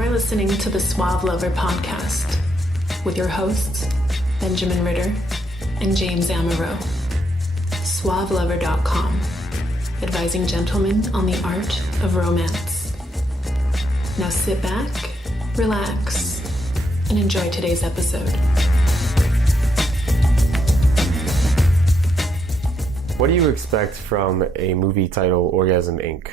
You're listening to the Suave Lover podcast with your hosts, Benjamin Ritter and James Amaro. SuaveLover.com, advising gentlemen on the art of romance. Now sit back, relax, and enjoy today's episode. What do you expect from a movie titled Orgasm, Inc.?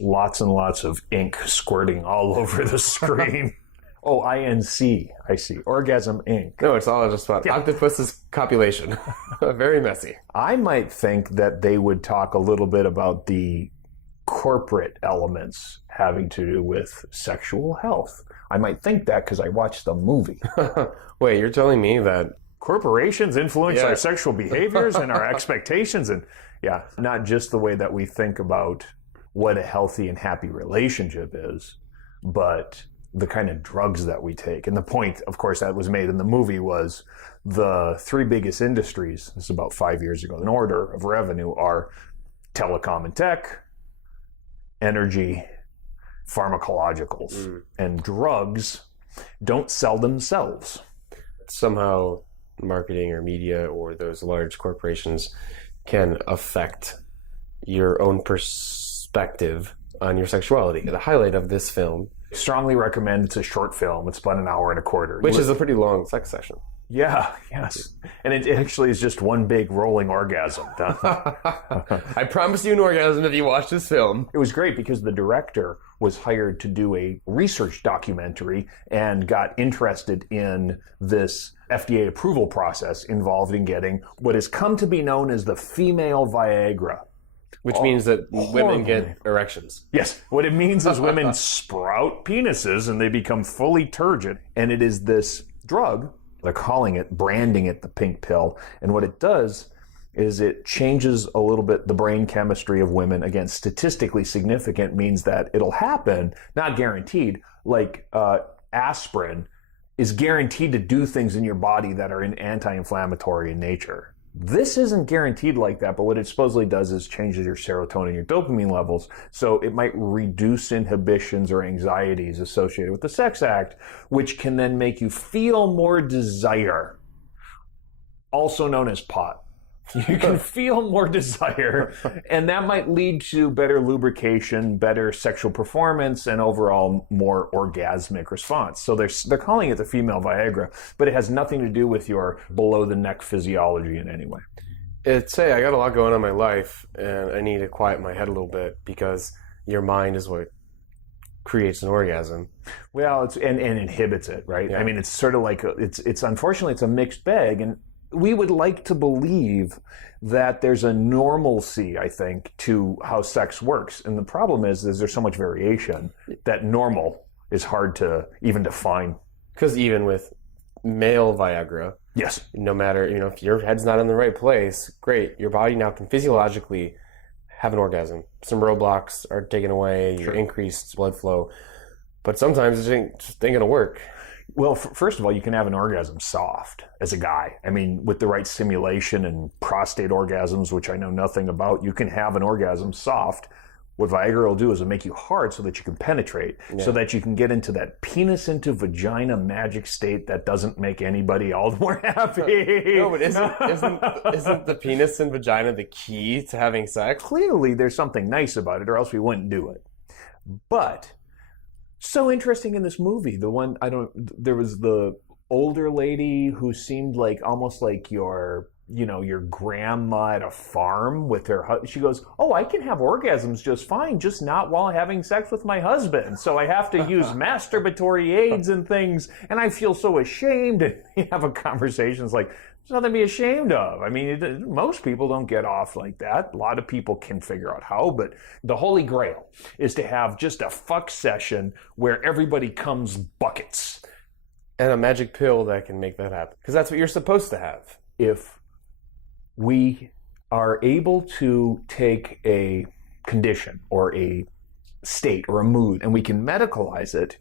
Lots and lots of ink squirting all over the screen. Oh, INC. I see. Orgasm, Inc. No, it's all just about octopus's copulation. Very messy. I might think that they would talk a little bit about the corporate elements having to do with sexual health. I might think that because I watched the movie. Wait, you're telling me that corporations influence our sexual behaviors and our expectations, and not just the way that we think about what a healthy and happy relationship is, but the kind of drugs that we take. And the point, of course, that was made in the movie was the three biggest industries, this is about 5 years ago, in order of revenue are telecom and tech, energy, pharmacologicals, and drugs don't sell themselves. Somehow marketing or media or those large corporations can affect your own perspective on your sexuality. The highlight of this film, strongly recommend. It's a short film. It's about 1.25 hours, which is a pretty long sex session. Yeah, yes. And it actually is just one big rolling orgasm. I promise you an orgasm if you watch this film. It was great because the director was hired to do a research documentary and got interested in this FDA approval process involved in getting what has come to be known as the female Viagra. Which means that women get erections. Yes. What it means is women sprout penises and they become fully turgid. And it is this drug, they're calling it, branding it the pink pill. And what it does is it changes a little bit the brain chemistry of women. Again, statistically significant means that it'll happen, not guaranteed, like aspirin is guaranteed to do things in your body that are anti-inflammatory in nature. This isn't guaranteed like that, but what it supposedly does is changes your serotonin, your dopamine levels, so it might reduce inhibitions or anxieties associated with the sex act, which can then make you feel more desire, also known as pot. You can feel more desire, and that might lead to better lubrication, better sexual performance, and overall more orgasmic response. So they're calling it the female Viagra, but it has nothing to do with your below-the-neck physiology in any way. It's, hey, I got a lot going on in my life, and I need to quiet my head a little bit because your mind is what creates an orgasm. Well, it's and inhibits it, right? Yeah. I mean, it's sort of like, it's unfortunately, it's a mixed bag, and we would like to believe that there's a normalcy, I think, to how sex works. And the problem is there's so much variation that normal is hard to even define. Because even with male Viagra, yes, no matter, if your head's not in the right place, great, your body now can physiologically have an orgasm. Some roadblocks are taken away, your increased blood flow. But sometimes it just ain't gonna work. Well, first of all, you can have an orgasm soft as a guy. I mean, with the right stimulation and prostate orgasms, which I know nothing about, you can have an orgasm soft. What Viagra will do is it'll make you hard so that you can penetrate, so that you can get into that penis into vagina magic state that doesn't make anybody all the more happy. No, but isn't the penis and vagina the key to having sex? Clearly, there's something nice about it, or else we wouldn't do it. But so interesting in this movie. There was the older lady who seemed like almost like your grandma at a farm with her husband. She goes, "Oh, I can have orgasms just fine, just not while having sex with my husband. So I have to use masturbatory aids and things, and I feel so ashamed." And you have a conversation, it's like, there's nothing to be ashamed of. I mean, most people don't get off like that. A lot of people can figure out how, but the holy grail is to have just a fuck session where everybody comes buckets. And a magic pill that can make that happen. Because that's what you're supposed to have. If we are able to take a condition or a state or a mood and we can medicalize it,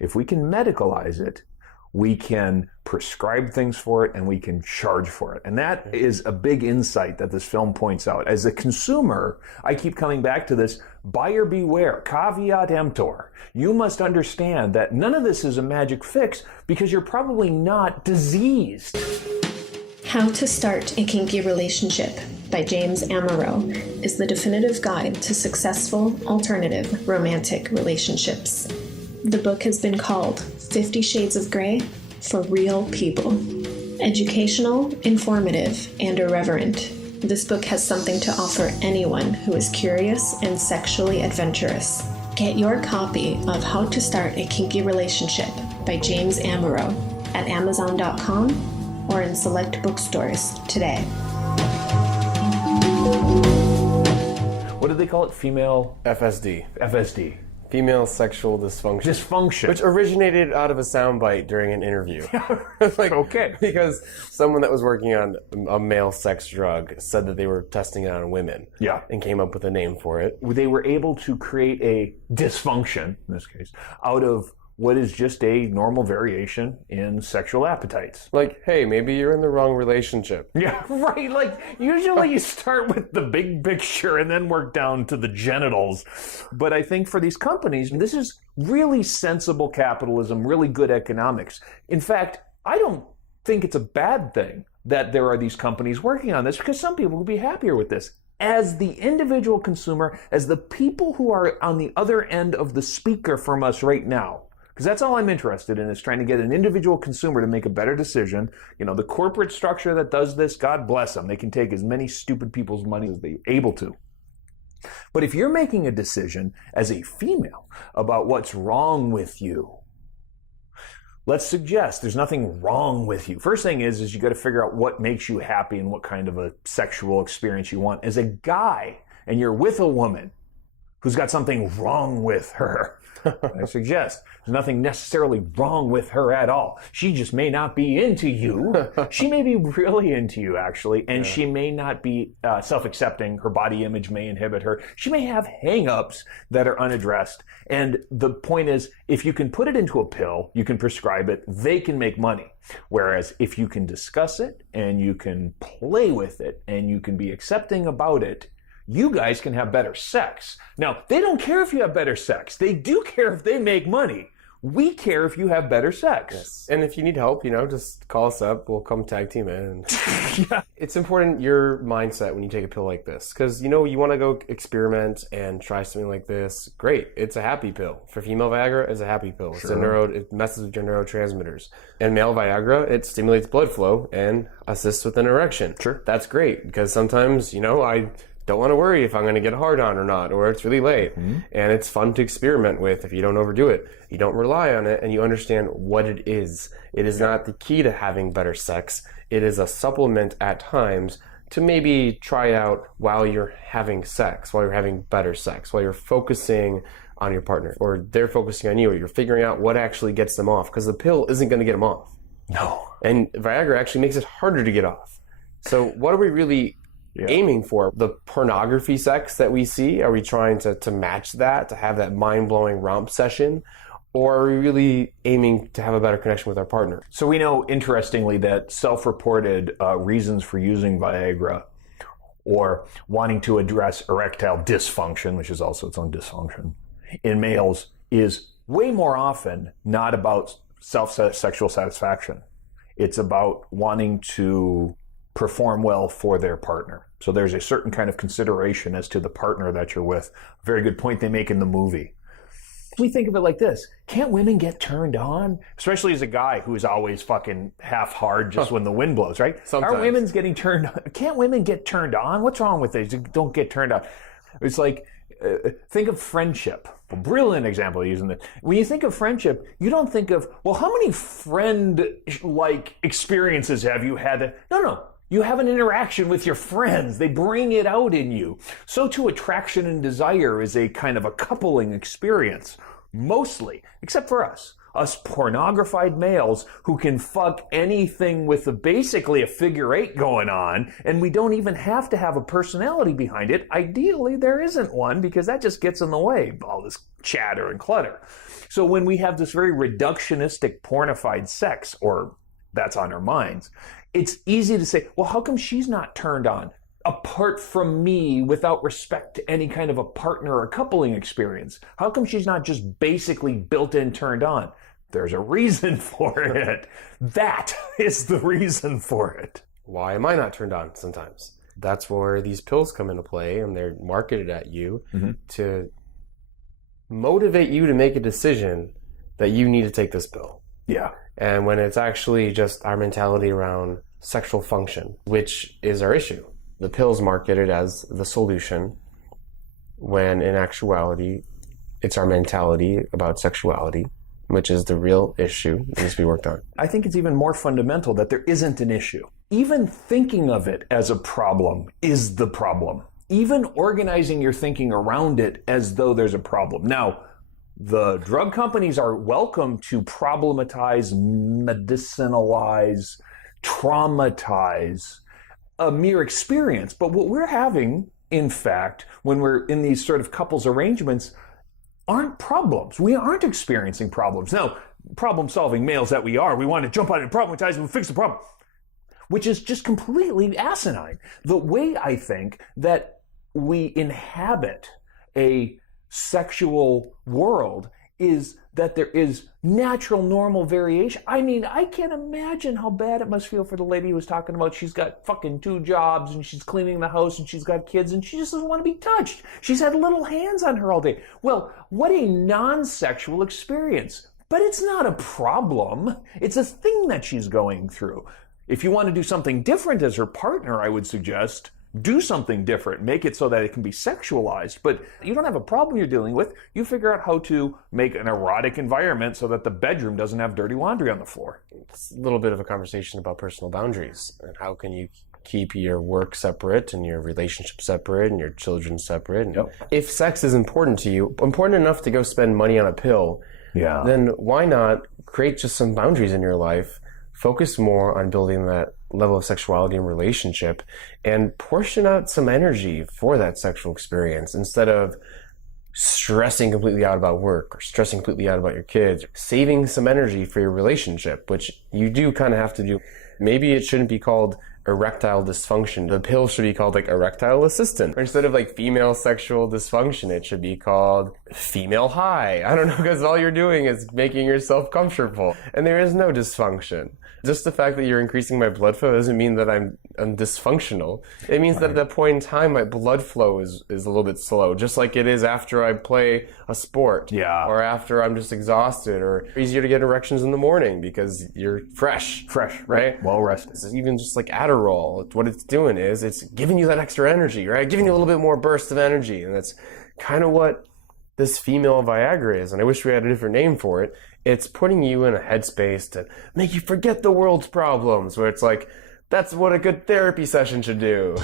if we can medicalize it, we can prescribe things for it, and we can charge for it. And that is a big insight that this film points out. As a consumer, I keep coming back to this, buyer beware, caveat emptor. You must understand that none of this is a magic fix because you're probably not diseased. How to Start a Kinky Relationship by James Amaro is the definitive guide to successful alternative romantic relationships. The book has been called 50 Shades of Grey for Real People. Educational, informative, and irreverent, this book has something to offer anyone who is curious and sexually adventurous. Get your copy of How to Start a Kinky Relationship by James Amaro at Amazon.com or in select bookstores today. What did they call it? Female FSD. FSD. Female sexual dysfunction. Dysfunction. Which originated out of a soundbite during an interview. Okay. Because someone that was working on a male sex drug said that they were testing it on women. Yeah. And came up with a name for it. They were able to create a dysfunction, in this case, out of what is just a normal variation in sexual appetites. Like, hey, maybe you're in the wrong relationship. Yeah, right. Like, usually you start with the big picture and then work down to the genitals. But I think for these companies, this is really sensible capitalism, really good economics. In fact, I don't think it's a bad thing that there are these companies working on this, because some people will be happier with this. As the individual consumer, as the people who are on the other end of the speaker from us right now, because that's all I'm interested in, is trying to get an individual consumer to make a better decision. You know, the corporate structure that does this, God bless them. They can take as many stupid people's money as they're able to. But if you're making a decision as a female about what's wrong with you, let's suggest there's nothing wrong with you. First thing is you got to figure out what makes you happy and what kind of a sexual experience you want. As a guy, and you're with a woman who's got something wrong with her, I suggest there's nothing necessarily wrong with her at all. She just may not be into you. She may be really into you, actually, and she may not be self-accepting. Her body image may inhibit her. She may have hang-ups that are unaddressed. And the point is, if you can put it into a pill, you can prescribe it, they can make money. Whereas if you can discuss it and you can play with it and you can be accepting about it, you guys can have better sex. Now, they don't care if you have better sex. They do care if they make money. We care if you have better sex. Yes. And if you need help, just call us up. We'll come tag team in. Yeah. It's important, your mindset, when you take a pill like this. Because, you want to go experiment and try something like this. Great. It's a happy pill. For female Viagra, it's a happy pill. Sure. It messes with your neurotransmitters. And male Viagra, it stimulates blood flow and assists with an erection. Sure. That's great. Because sometimes, I don't want to worry if I'm going to get hard on or not, or it's really late. Mm-hmm. And it's fun to experiment with if you don't overdo it. You don't rely on it, and you understand what it is. It is not the key to having better sex. It is a supplement at times to maybe try out while you're having sex, while you're having better sex, while you're focusing on your partner, or they're focusing on you, or you're figuring out what actually gets them off, because the pill isn't going to get them off. No. And Viagra actually makes it harder to get off. So what are we really aiming for? The pornography sex that we see, are we trying to match that, to have that mind-blowing romp session? Or are we really aiming to have a better connection with our partner? So we know, interestingly, that self-reported reasons for using Viagra or wanting to address erectile dysfunction, which is also its own dysfunction, in males is way more often not about sexual satisfaction. It's about wanting to perform well for their partner. So there's a certain kind of consideration as to the partner that you're with. A very good point they make in the movie. We think of it like this. Can't women get turned on? Especially as a guy who's always fucking half hard just when the wind blows, right? Sometimes. Are women's getting turned on? Can't women get turned on? What's wrong with it? Don't get turned on. It's like, think of friendship. A brilliant example using this. When you think of friendship, you don't think of, well, how many friend-like experiences have you had? No. You have an interaction with your friends. They bring it out in you. So too, attraction and desire is a kind of a coupling experience. Mostly, except for us. us pornographied males who can fuck anything with basically a figure eight going on, and we don't even have to have a personality behind it. Ideally, there isn't one, because that just gets in the way of all this chatter and clutter. So when we have this very reductionistic, pornified sex, or that's on our minds, it's easy to say, well, how come she's not turned on? Apart from me, without respect to any kind of a partner or coupling experience. How come she's not just basically built-in turned on? There's a reason for it. That is the reason for it. Why am I not turned on sometimes? That's where these pills come into play, and they're marketed at you to motivate you to make a decision that you need to take this pill. Yeah. And when it's actually just our mentality around sexual function, which is our issue. The pill's marketed as the solution, when in actuality, it's our mentality about sexuality, which is the real issue that needs to be worked on. I think it's even more fundamental that there isn't an issue. Even thinking of it as a problem is the problem. Even organizing your thinking around it as though there's a problem. Now, the drug companies are welcome to problematize, medicinalize, traumatize a mere experience. But what we're having, in fact, when we're in these sort of couples arrangements, aren't problems. We aren't experiencing problems. Now, problem-solving males that we are, we want to jump on it and problematize and fix the problem, which is just completely asinine. The way I think that we inhabit a sexual world is that there is natural, normal variation. I mean, I can't imagine how bad it must feel for the lady who was talking about she's got fucking 2 jobs and she's cleaning the house and she's got kids and she just doesn't want to be touched. She's had little hands on her all day. Well, what a non-sexual experience. But it's not a problem. It's a thing that she's going through. If you want to do something different as her partner, I would suggest do something different. Make it so that it can be sexualized. But you don't have a problem you're dealing with. You figure out how to make an erotic environment so that the bedroom doesn't have dirty laundry on the floor. It's a little bit of a conversation about personal boundaries and how can you keep your work separate and your relationship separate and your children separate. And if sex is important to you, important enough to go spend money on a pill, then why not create just some boundaries in your life, focus more on building that level of sexuality and relationship, and portion out some energy for that sexual experience instead of stressing completely out about work or stressing completely out about your kids. Saving some energy for your relationship, which you do kind of have to do. Maybe it shouldn't be called erectile dysfunction. The pill should be called like erectile assistant. Or instead of like female sexual dysfunction, it should be called female high. I don't know, because all you're doing is making yourself comfortable. And there is no dysfunction. Just the fact that you're increasing my blood flow doesn't mean that I'm dysfunctional. It means that at that point in time, my blood flow is a little bit slow, just like it is after I play a sport. Or after I'm just exhausted, or easier to get erections in the morning because you're fresh, right? Well rested. This is even just like Adderall. What it's doing is it's giving you that extra energy, right? Giving you a little bit more burst of energy. And that's kind of what this female Viagra is. And I wish we had a different name for it. It's putting you in a headspace to make you forget the world's problems, where it's like, that's what a good therapy session should do.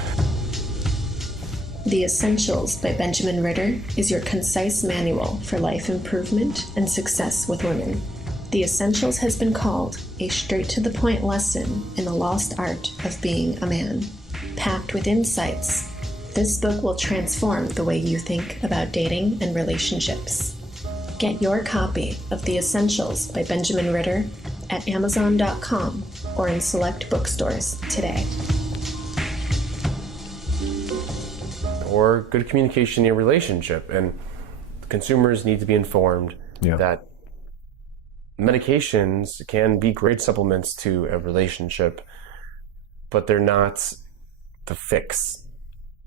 The Essentials by Benjamin Ritter is your concise manual for life improvement and success with women. The Essentials has been called a straight-to-the-point lesson in the lost art of being a man. Packed with insights, this book will transform the way you think about dating and relationships. Get your copy of The Essentials by Benjamin Ritter at Amazon.com or in select bookstores today. Or good communication in your relationship. And consumers need to be informed that medications can be great supplements to a relationship, but they're not the fix.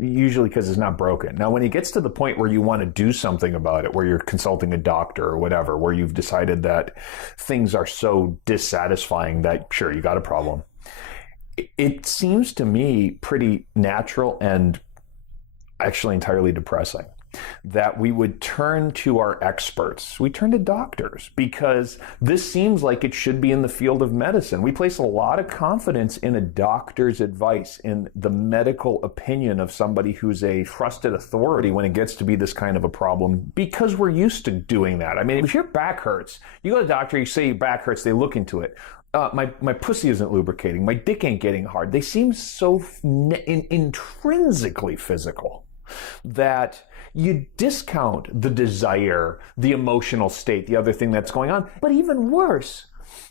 Usually because it's not broken. Now, when it gets to the point where you want to do something about it, where you're consulting a doctor or whatever, where you've decided that things are so dissatisfying that, sure, you got a problem, it seems to me pretty natural and actually entirely depressing that we would turn to our experts. We turn to doctors because this seems like it should be in the field of medicine. We place a lot of confidence in a doctor's advice, in the medical opinion of somebody who's a trusted authority when it gets to be this kind of a problem, because we're used to doing that. I mean, if your back hurts, you go to the doctor, you say your back hurts, they look into it. My pussy isn't lubricating. My dick ain't getting hard. They seem so intrinsically physical that you discount the desire, the emotional state, the other thing that's going on. But even worse,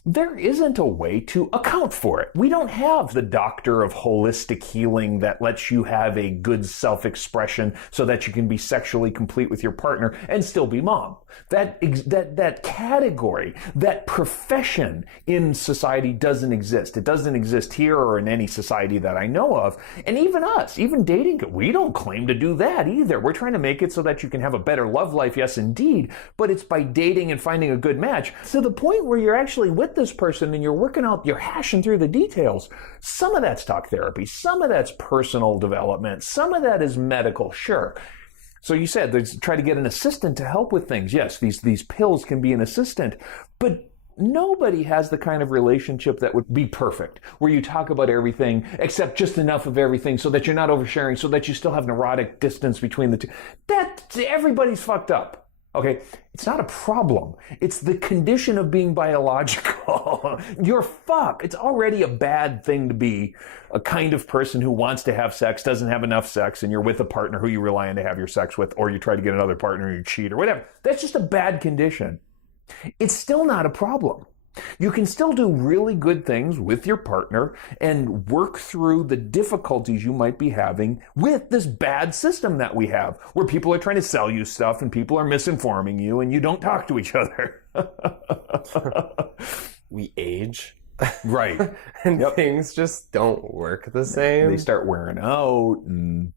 there isn't a way to account for it. We don't have the doctor of holistic healing that lets you have a good self-expression so that you can be sexually complete with your partner and still be mom. That category, that profession in society doesn't exist. It doesn't exist here or in any society that I know of. And even us, even dating, we don't claim to do that either. We're trying to make it so that you can have a better love life, yes indeed, but it's by dating and finding a good match. To the point where you're actually with this person and you're working out, you're hashing through the details. Some of that's talk therapy, some of that's personal development, some of that is medical, sure. So you said try to get an assistant to help with things. Yes, these pills can be an assistant, but nobody has the kind of relationship that would be perfect, where you talk about everything except just enough of everything so that you're not oversharing, so that you still have neurotic distance between the two. Everybody's fucked up. Okay, it's not a problem. It's the condition of being biological. You're fucked. It's already a bad thing to be a kind of person who wants to have sex, doesn't have enough sex, and you're with a partner who you rely on to have your sex with, or you try to get another partner and you cheat or whatever. That's just a bad condition. It's still not a problem. You can still do really good things with your partner and work through the difficulties you might be having with this bad system that we have, where people are trying to sell you stuff and people are misinforming you and you don't talk to each other. We age. Right. And things just don't work the same. They start wearing out. And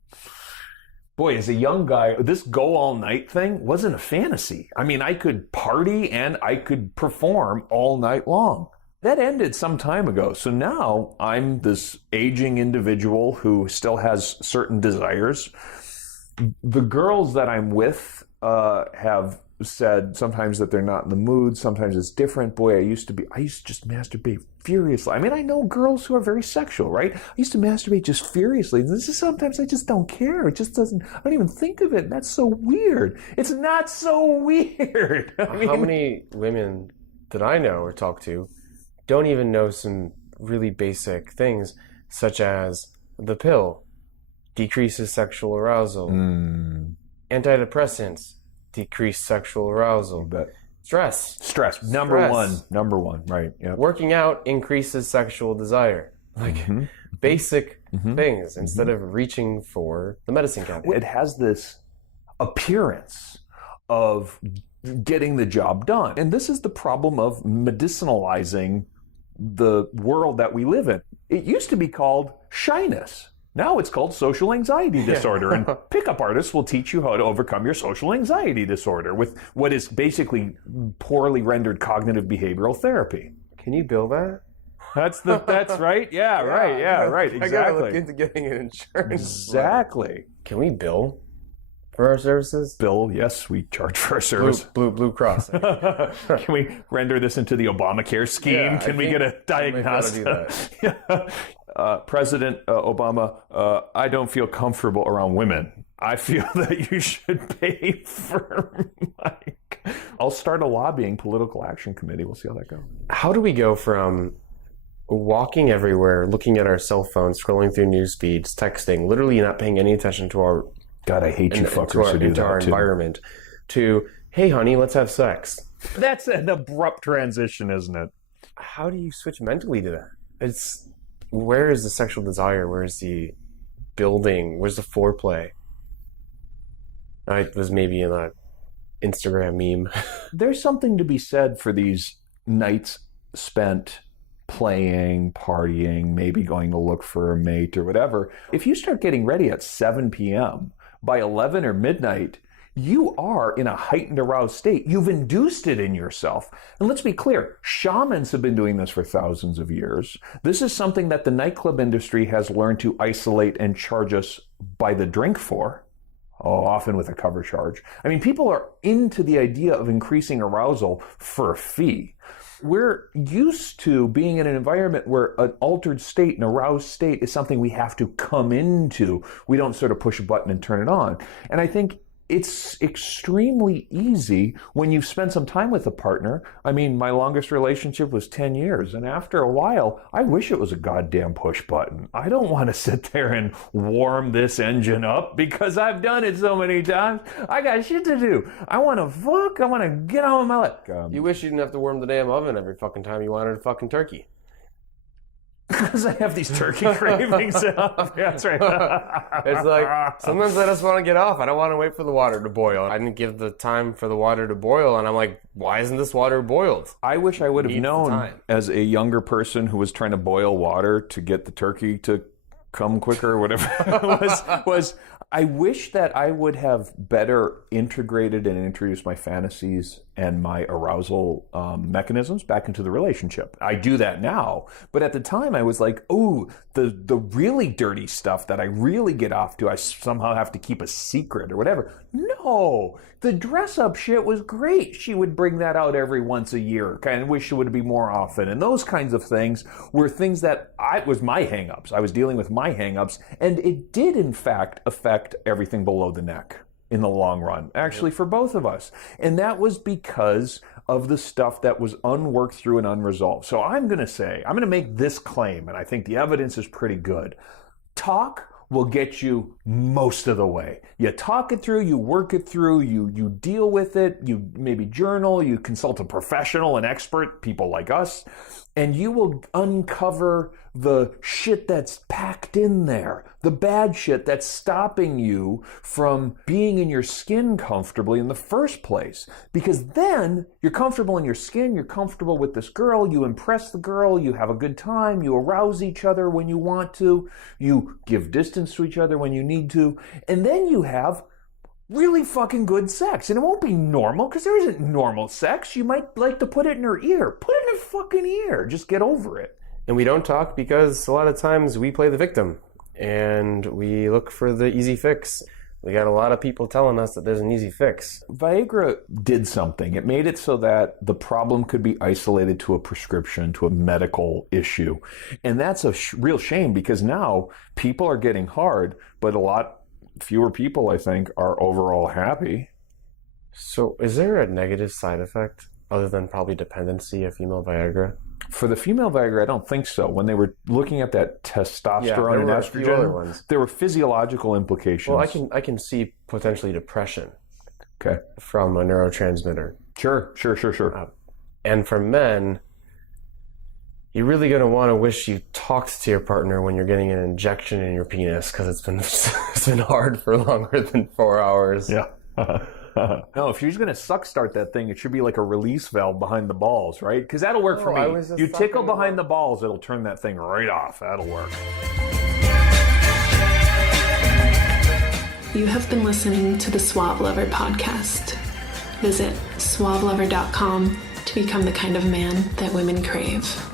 boy, as a young guy, this go all night thing wasn't a fantasy. I mean, I could party and I could perform all night long. That ended some time ago. So now I'm this aging individual who still has certain desires. The girls that I'm with have said sometimes that they're not in the mood. Sometimes it's different. Boy, I used to just masturbate furiously. I mean, I know girls who are very sexual, right? I used to masturbate just furiously. This is sometimes I just don't care. It just doesn't, I don't even think of it. That's so weird. It's not so weird. I mean, how many women that I know or talk to don't even know some really basic things, such as the pill decreases sexual arousal, antidepressants decrease sexual arousal, stress, number one, right? Yep. Working out increases sexual desire, like basic things, instead of reaching for the medicine cabinet. It has this appearance of getting the job done, and this is the problem of medicinalizing the world that we live in. It used to be called shyness. Now it's called social anxiety disorder, and pickup artists will teach you how to overcome your social anxiety disorder with what is basically poorly rendered cognitive behavioral therapy. Can you bill that? That's right. Yeah, right. Yeah, right. Exactly. I gotta look into getting an insurance. Exactly. Can we bill for our services? Bill, yes, we charge for our service. Blue Cross. Can we render this into the Obamacare scheme? Yeah, Can we get a diagnostic? President Obama, I don't feel comfortable around women. I feel that you should pay for I'll start a lobbying political action committee. We'll see how that goes. How do we go from walking everywhere, looking at our cell phones, scrolling through news feeds, texting, literally not paying any attention to our God, I hate you fuckers who do that our too. Environment, to, hey honey, let's have sex. That's an abrupt transition, isn't it? How do you switch mentally to that? Where is the sexual desire? Where is the building? Where's the foreplay? I was maybe in a Instagram meme. There's something to be said for these nights spent playing, partying, maybe going to look for a mate or whatever. If you start getting ready at 7 p.m., by 11 or midnight, you are in a heightened aroused state. You've induced it in yourself. And let's be clear, shamans have been doing this for thousands of years. This is something that the nightclub industry has learned to isolate and charge us by the drink for. often with a cover charge. I mean, people are into the idea of increasing arousal for a fee. We're used to being in an environment where an altered state, an aroused state, is something we have to come into. We don't sort of push a button and turn it on. And I think it's extremely easy when you've spent some time with a partner. I mean, my longest relationship was 10 years. And after a while, I wish it was a goddamn push button. I don't want to sit there and warm this engine up because I've done it so many times. I got shit to do. I want to fuck. I want to get on with my life. You wish you didn't have to warm the damn oven every fucking time you wanted a fucking turkey. Because I have these turkey cravings. Yeah, that's right. It's like, sometimes I just want to get off. I don't want to wait for the water to boil. I didn't give the time for the water to boil, and I'm like, why isn't this water boiled? I wish I would have known as a younger person who was trying to boil water to get the turkey to come quicker or whatever it was I wish that I would have better integrated and introduced my fantasies and my arousal mechanisms back into the relationship. I do that now, but at the time I was like, oh, the really dirty stuff that I really get off to, I somehow have to keep a secret or whatever. No, the dress-up shit was great. She would bring that out every once a year. Kind of wish it would be more often. And those kinds of things were things that was my hang-ups. I was dealing with my hang-ups, and it did, in fact, affect everything below the neck in the long run, actually, for both of us. And that was because of the stuff that was unworked through and unresolved. So I'm going to make this claim, and I think the evidence is pretty good. Talk will get you most of the way. You talk it through, you work it through, you deal with it, you maybe journal, you consult a professional, an expert, people like us, and you will uncover the shit that's packed in there, the bad shit that's stopping you from being in your skin comfortably in the first place. Because then you're comfortable in your skin, you're comfortable with this girl, you impress the girl, you have a good time, you arouse each other when you want to, you give distance to each other when you need to, and then you have really fucking good sex. And it won't be normal, because there isn't normal sex. You might like to put it in her ear. Put it in her fucking ear. Just get over it. And we don't talk because a lot of times we play the victim and we look for the easy fix. We got a lot of people telling us that there's an easy fix. Viagra did something. It made it so that the problem could be isolated to a prescription, to a medical issue. And that's a real shame, because now people are getting hard, but a lot fewer people, I think, are overall happy. So is there a negative side effect other than probably dependency of female Viagra? For the female Viagra, I don't think so. When they were looking at that testosterone and estrogen, there were physiological implications. Well, I can see potentially depression. Okay. From a neurotransmitter. Sure. And for men, you're really going to want to wish you talked to your partner when you're getting an injection in your penis, because it's been hard for longer than 4 hours. Yeah. No, if you're going to suck start that thing, it should be like a release valve behind the balls, right? Because that'll work for me. You tickle behind the balls, it'll turn that thing right off. That'll work. You have been listening to the Suave Lover podcast. Visit suavelover.com to become the kind of man that women crave.